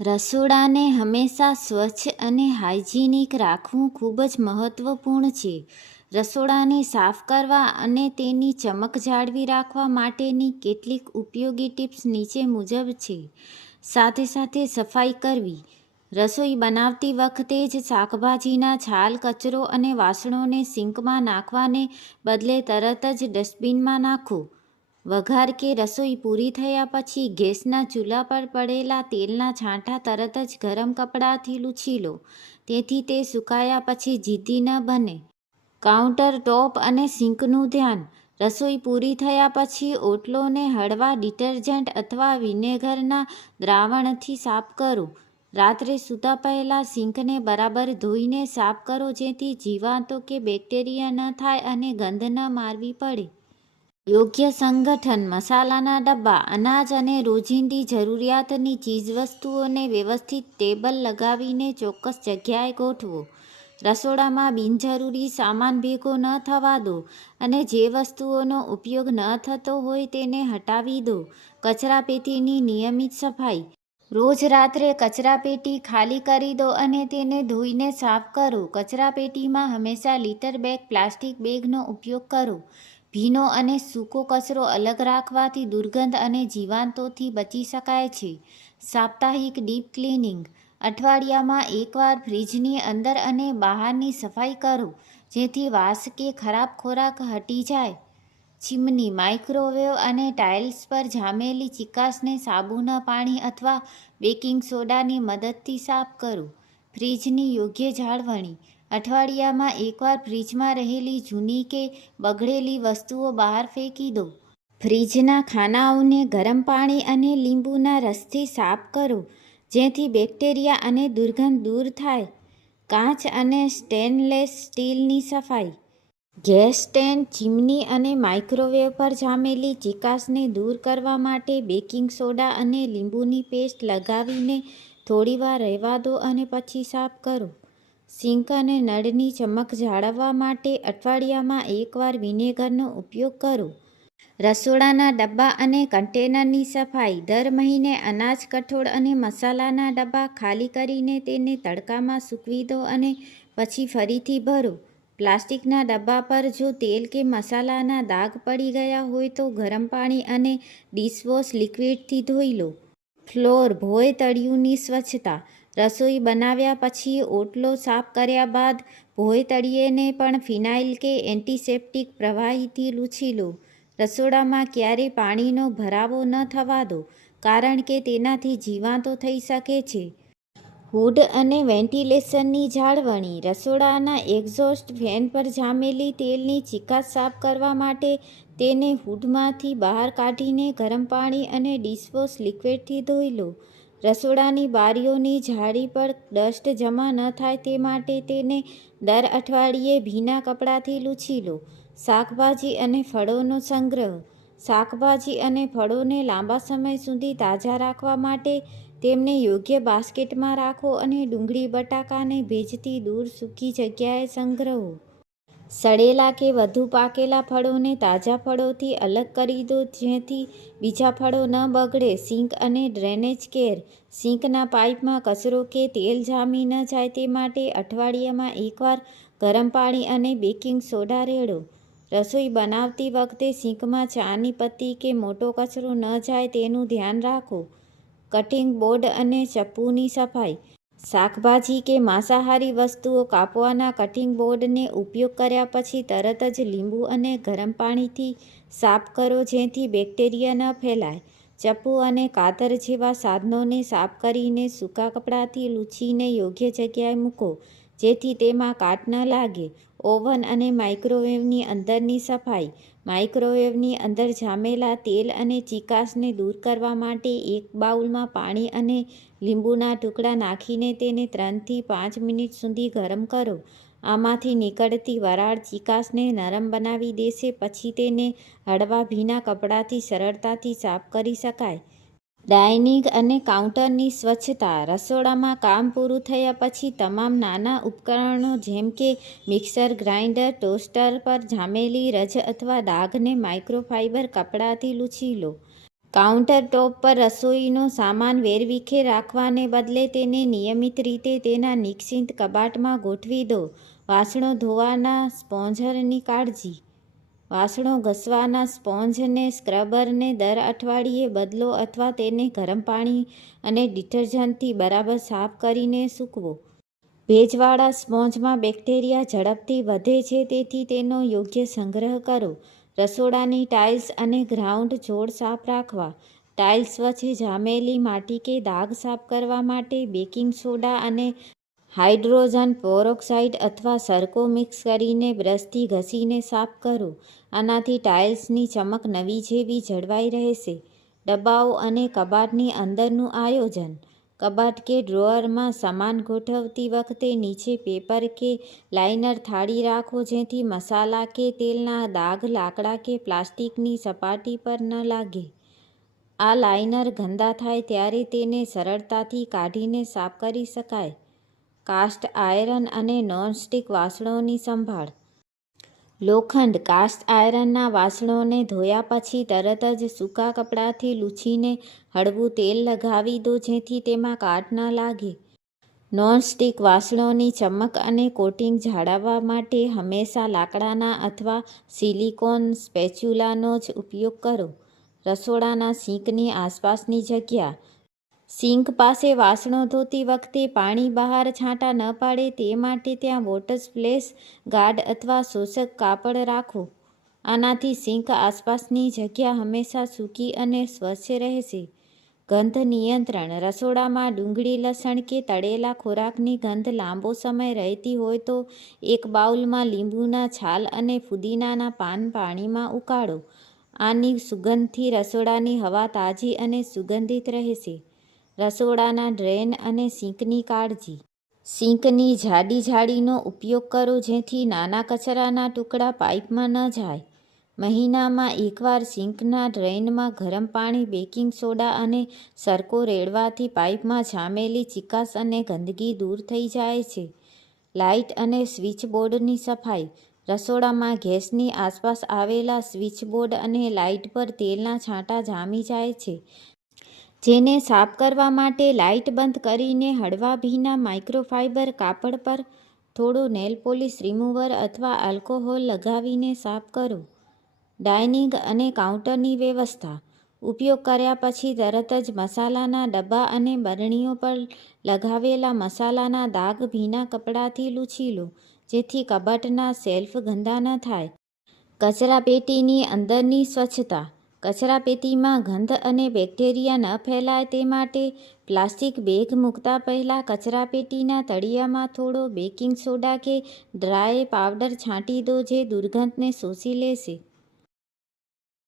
રસોડાને હંમેશા સ્વચ્છ અને હાઇજેનિક રાખવું ખૂબ જ મહત્વપૂર્ણ છે. રસોડાને સાફ કરવા અને તેની ચમક જાળવી રાખવા માટેની કેટલીક ઉપયોગી ટિપ્સ નીચે મુજબ છે. સાથે સાથે સફાઈ કરવી. રસોઈ બનાવતી વખતે જ શાકભાજીના છાલ, કચરો અને વાસણોને સિંકમાં નાખવાને બદલે તરત જ ડસ્ટબિનમાં નાખો. વઘાર કે રસોઈ પૂરી થયા પછી ગેસના ચૂલા પર પડેલા તેલના છાંટા તરત જ ગરમ કપડાથી લૂછી લો, તેથી તે સુકાયા પછી જીદ્દી ન બને. કાઉન્ટર ટોપ અને સિંકનું ધ્યાન. રસોઈ પૂરી થયા પછી ઓટલોને હળવા ડિટર્જન્ટ અથવા વિનેગરના દ્રાવણથી સાફ કરો. રાત્રે સૂતા પહેલાં સિંકને બરાબર ધોઈને સાફ કરો જેથી જીવાતો કે બેક્ટેરિયા ન થાય અને ગંધ ન મારવી પડે. યોગ્ય સંગઠન. મસાલાના ડબ્બા. અનાજ અને રોજિંદી જરૂરિયાતની ચીજવસ્તુઓને વ્યવસ્થિત ટેબલ લગાવીને ચોક્કસ જગ્યાએ ગોઠવો. રસોડામાં બિનજરૂરી સામાન ભેગો ન થવા દો અને જે વસ્તુઓનો ઉપયોગ ન થતો હોય તેને હટાવી દો. કચરાપેટીની નિયમિત સફાઈ. રોજ રાત્રે કચરાપેટી ખાલી કરી દો અને તેને ધોઈને સાફ કરો. કચરાપેટીમાં હંમેશા લિટર બેગ પ્લાસ્ટિક બેગનો ઉપયોગ કરો. ભીનો અને સૂકો કચરો અલગ રાખવાથી દુર્ગંધ અને જીવાતોથી બચી શકાય છે. સાપ્તાહિક ડીપ ક્લિનિંગ. અઠવાડિયામાં એકવાર ફ્રિજની અંદર અને બહારની સફાઈ કરો જેથી વાસ કે ખરાબ ખોરાક હટી જાય. ચીમની. માઇક્રોવેવ અને ટાઇલ્સ પર જામેલી ચીકાશને સાબુના પાણી અથવા બેકિંગ સોડાની મદદથી સાફ કરો. ફ્રિજની યોગ્ય જાળવણી. અઠવાડિયામાં એકવાર ફ્રિજમાં રહેલી જૂની કે બગડેલી વસ્તુઓ બહાર ફેંકી દો. ફ્રિજના ખાનાઓને ગરમ પાણી અને લીંબુના રસથી સાફ કરો જેથી બેક્ટેરિયા અને દુર્ગંધ દૂર થાય. કાચ અને સ્ટેનલેસ સ્ટીલની સફાઈ. ગેસ સ્ટેન્ડ, ચીમની અને માઇક્રોવેવ પર જામેલી ચીકાશને દૂર કરવા માટે બેકિંગ સોડા અને લીંબુની પેસ્ટ લગાવીને થોડીવાર રહેવા દો અને પછી સાફ કરો. સિંક અને નળની ચમક જાળવવા માટે અઠવાડિયામાં એકવાર વિનેગરનો ઉપયોગ કરો. રસોડાના ડબ્બા અને કન્ટેનરની સફાઈ. દર મહિને અનાજ, કઠોળ અને મસાલાના ડબ્બા ખાલી કરીને તેને તડકામાં સૂકવી દો અને પછી ફરીથી ભરો. પ્લાસ્ટિકના ડબ્બા પર જો તેલ કે મસાલાના દાગ પડી ગયા હોય તો ગરમ પાણી અને ડિશવોશ લિક્વિડથી ધોઈ લો. ફ્લોર, ભોંય તળિયુંની સ્વચ્છતા. રસોઈ બનાવ્યા પછી ઓટલો સાફ કર્યા બાદ ભોંય તળિયેને પણ ફિનાઇલ કે એન્ટિસેપ્ટિક પ્રવાહીથી લૂછી લો. રસોડામાં ક્યારેય પાણીનો ભરાવો ન થવા દો કારણ કે તેનાથી જીવાતો થઈ શકે છે. હૂડ અને વેન્ટિલેશનની જાળવણી. રસોડાના એક્ઝોસ્ટ ફેન પર જામેલી તેલની ચીકાશ સાફ કરવા માટે તેને હૂડમાંથી બહાર કાઢીને ગરમ પાણી અને ડિશવોશ લિક્વિડથી ધોઈ લો. રસોડાની બારીઓની જાળી પર ડસ્ટ જમા ન થાય તે માટે તેને દર અઠવાડિયે ભીના કપડાથી લૂછી લો. શાકભાજી અને ફળોનો સંગ્રહ. શાકભાજી અને ફળોને લાંબા સમય સુધી તાજા રાખવા માટે તેમને યોગ્ય બાસ્કેટમાં રાખો અને ડુંગળી, બટાકાને ભેજથી દૂર સૂકી જગ્યાએ સંગ્રહો. સડેલા કે વધુ પાકેલા ફળોને તાજા ફળોથી અલગ કરી દો જેથી બીજા ફળો ન બગડે. સિંક અને ડ્રેનેજ કેર. સિંકના પાઇપમાં કચરો કે તેલ જામી ન જાય તે માટે અઠવાડિયામાં એકવાર ગરમ પાણી અને બેકિંગ સોડા રેડો. રસોઈ બનાવતી વખતે સિંકમાં ચાની પત્તી કે મોટો કચરો ન જાય તેનું ધ્યાન રાખો. કટિંગ બોર્ડ અને ચપ્પુની સફાઈ. શાકભાજી કે માંસાહારી વસ્તુઓ કાપવાના કટિંગ બોર્ડને ઉપયોગ કર્યા પછી તરત જ લીંબુ અને ગરમ પાણીથી સાફ કરો જેથી બેક્ટેરિયા ન ફેલાય. ચપ્પુ અને કાતર જેવા સાધનોને સાફ કરીને સૂકા કપડાથી લૂછીને યોગ્ય જગ્યાએ મૂકો જેથી તેમાં કાટ ન લાગે. ઓવન અને માઇક્રોવેવની અંદરની સફાઈ. માઇક્રોવેવની અંદર જામેલા તેલ અને ચીકાશને દૂર કરવા માટે એક બાઉલમાં પાણી અને લીંબુના ટુકડા નાખીને તેને 3 થી 5 મિનિટ સુધી ગરમ કરો. આમાંથી નીકળતી વરાળ ચીકાશને નરમ બનાવી દેશે પછી તેને હળવા ભીના કપડાથી સરળતાથી સાફ કરી શકાય. ડાઇનિંગ અને કાઉન્ટરની સ્વચ્છતા. રસોડામાં કામ પૂરું થયા પછી તમામ નાના ઉપકરણો જેમ કે મિક્સર ગ્રાઇન્ડર, ટોસ્ટર પર જામેલી રજ અથવા દાગને માઇક્રોફાઇબર કપડાથી લૂછી લો. કાઉન્ટર ટોપ પર રસોઈનો સામાન વેરવિખેર રાખવાને બદલે તેને નિયમિત રીતે તેના નિશ્ચિત કબાટમાં ગોઠવી દો. વાસણો ધોવાના સ્પોન્જની કાળજી. વાસણો ઘસવાના સ્પોન્જને સ્ક્રબરને દર અઠવાડિયે બદલો અથવા તેને ગરમ પાણી અને ડિટર્જન્ટથી બરાબર સાફ કરીને સૂકવો. ભેજવાળા સ્પોન્જમાં બેક્ટેરિયા ઝડપથી વધે છે, તેથી તેનો યોગ્ય સંગ્રહ કરો. રસોડાની ટાઇલ્સ અને ગ્રાઉન્ડ જોડ સાફ રાખવા. ટાઇલ્સ વચ્ચે જામેલી માટી કે દાગ સાફ કરવા માટે બેકિંગ સોડા અને હાઇડ્રોજન પેરોક્સાઇડ અથવા સરકો મિક્સ કરીને બ્રશથી ઘસીને સાફ કરો. આનાથી ટાઇલ્સની ચમક નવી જેવી જળવાઈ રહેશે. ડબ્બાઓ અને કબાટની અંદરનું આયોજન. કબાટ કે ડ્રોઅરમાં સામાન ગોઠવતી વખતે નીચે પેપર કે લાઇનર થાળી રાખો જેથી મસાલા કે તેલના દાગ લાકડા કે પ્લાસ્ટિકની સપાટી પર ન લાગે. આ લાઇનર ગંદા થાય ત્યારે તેને સરળતાથી કાઢીને સાફ કરી શકાય. કાસ્ટ આયર્ન અને નોનસ્ટિક વાસણોની સંભાળ. લોખંડ કાસ્ટ આયર્નના વાસણોને ધોયા પછી તરત જ સૂકા કપડાથી લૂછીને હળવું તેલ લગાવી દો જેથી તેમાં કાટ ન લાગે. નોનસ્ટિક વાસણોની ચમક અને કોટિંગ જાળવવા માટે હંમેશા લાકડાના અથવા સિલિકોન સ્પેચ્યુલાનો જ ઉપયોગ કરો. રસોડાના સિંકની આસપાસની જગ્યા. સિંક પાસે વાસણો ધોતી વખતે પાણી બહાર છાંટા ન પાડે તે માટે ત્યાં વોટર સ્પ્લેશ ગાર્ડ અથવા શોષક કાપડ રાખો. આનાથી સિંક આસપાસની જગ્યા હંમેશા સૂકી અને સ્વચ્છ રહેશે. ગંધ નિયંત્રણ. રસોડામાં ડુંગળી, લસણ કે તળેલા ખોરાકની ગંધ લાંબો સમય રહેતી હોય તો એક બાઉલમાં લીંબુના છાલ અને ફુદીનાના પાન પાણીમાં ઉકાળો. આની સુગંધથી રસોડાની હવા તાજી અને સુગંધિત રહેશે. રસોડાના ડ્રેન અને સિંકની કાળજી. સિંકની જાડી જાળીનો ઉપયોગ કરો જેથી નાના કચરાના ટુકડા પાઇપમાં ન જાય. મહિનામાં એકવાર સિંકના ડ્રેઇનમાં ગરમ પાણી, બેકિંગ સોડા અને સરકો રેડવાથી પાઇપમાં જામેલી ચીકાશ અને ગંદકી દૂર થઈ જાય છે. લાઇટ અને સ્વિચબોર્ડની સફાઈ. રસોડામાં ગેસની આસપાસ આવેલા સ્વિચબોર્ડ અને લાઇટ પર તેલના છાંટા જામી જાય છે. જેને સાફ કરવા માટે લાઇટ બંધ કરીને હળવા ભીના માઇક્રોફાઇબર કાપડ પર થોડો નેલ પોલિશ રિમૂવર અથવા આલ્કોહોલ લગાવીને સાફ કરો. ડાઇનિંગ અને કાઉન્ટરની વ્યવસ્થા. ઉપયોગ કર્યા પછી તરત જ મસાલાના ડબ્બા અને બરણીઓ પર લગાવેલા મસાલાના દાગ ભીના કપડાથી લૂછી લો જેથી કબાટના શેલ્ફ ગંદા ન થાય. કચરાપેટીની અંદરની સ્વચ્છતા. કચરાપેટીમાં ગંધ અને બેક્ટેરિયા ન ફેલાય તે માટે પ્લાસ્ટિક બેગ મૂકતા પહેલાં કચરાપેટીના તળિયામાં થોડો બેકિંગ સોડા કે ડ્રાય પાવડર છાંટી દો જે દુર્ગંધને શોષી લેશે.